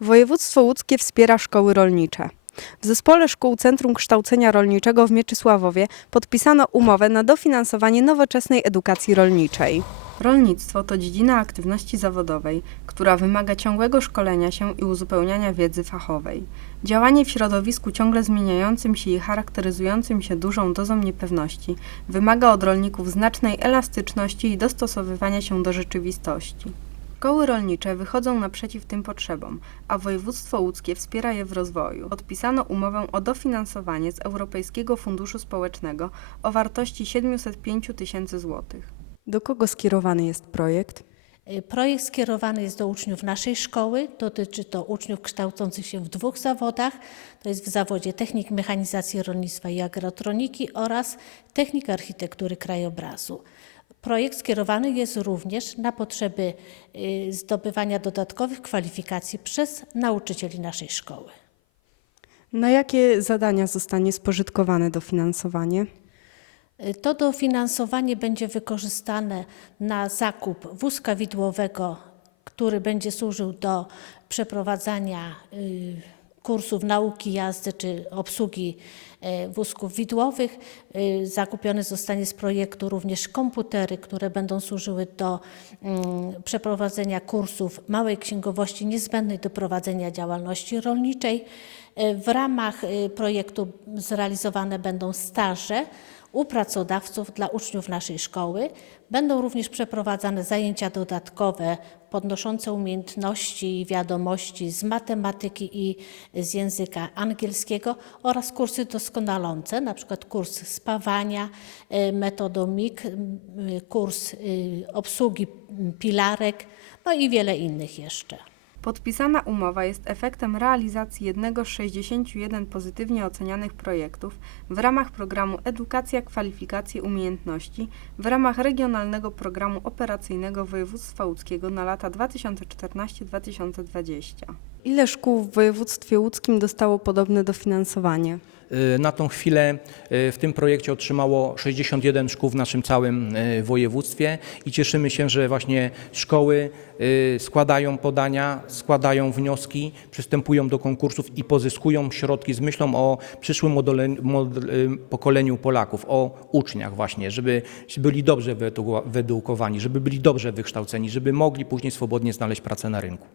Województwo łódzkie wspiera szkoły rolnicze. W Zespole Szkół Centrum Kształcenia Rolniczego w Mieczysławowie podpisano umowę na dofinansowanie nowoczesnej edukacji rolniczej. Rolnictwo to dziedzina aktywności zawodowej, która wymaga ciągłego szkolenia się i uzupełniania wiedzy fachowej. Działanie w środowisku ciągle zmieniającym się i charakteryzującym się dużą dozą niepewności wymaga od rolników znacznej elastyczności i dostosowywania się do rzeczywistości. Szkoły rolnicze wychodzą naprzeciw tym potrzebom, a województwo łódzkie wspiera je w rozwoju. Podpisano umowę o dofinansowanie z Europejskiego Funduszu Społecznego o wartości 705 tysięcy złotych. Do kogo skierowany jest projekt? Y, Projekt skierowany jest do uczniów naszej szkoły. Dotyczy to uczniów kształcących się w dwóch zawodach. To jest w zawodzie technik mechanizacji rolnictwa i agrotroniki oraz technik architektury krajobrazu. Projekt skierowany jest również na potrzeby y, zdobywania dodatkowych kwalifikacji przez nauczycieli naszej szkoły. Na jakie zadania zostanie spożytkowane dofinansowanie? Y, To dofinansowanie będzie wykorzystane na zakup wózka widłowego, który będzie służył do przeprowadzania y, kursów nauki jazdy czy obsługi y, wózków widłowych. Y, Zakupiony zostanie z projektu również komputery, które będą służyły do mm, przeprowadzenia kursów małej księgowości niezbędnej do prowadzenia działalności rolniczej. Y, W ramach projektu zrealizowane będą staże u pracodawców dla uczniów naszej szkoły. Będą również przeprowadzane zajęcia dodatkowe podnoszące umiejętności i wiadomości z matematyki i z języka angielskiego oraz kursy doskonalące, na przykład kurs spawania y, metodą MIG, y, kurs y, obsługi pilarek, no i wiele innych jeszcze. Podpisana umowa jest efektem realizacji jednego z 61 pozytywnie ocenianych projektów w ramach programu Edukacja, Kwalifikacje, Umiejętności w ramach Regionalnego Programu Operacyjnego Województwa Łódzkiego na lata 2014-2020. Ile szkół w województwie łódzkim dostało podobne dofinansowanie? Y, Na tą chwilę y, w tym projekcie otrzymało 61 szkół w naszym całym y, województwie i cieszymy się, że właśnie szkoły składają podania, składają wnioski, przystępują do konkursów i pozyskują środki z myślą o przyszłym modele- mod- pokoleniu Polaków, o uczniach właśnie, żeby byli dobrze wyedukowani, żeby byli dobrze wykształceni, żeby mogli później swobodnie znaleźć pracę na rynku.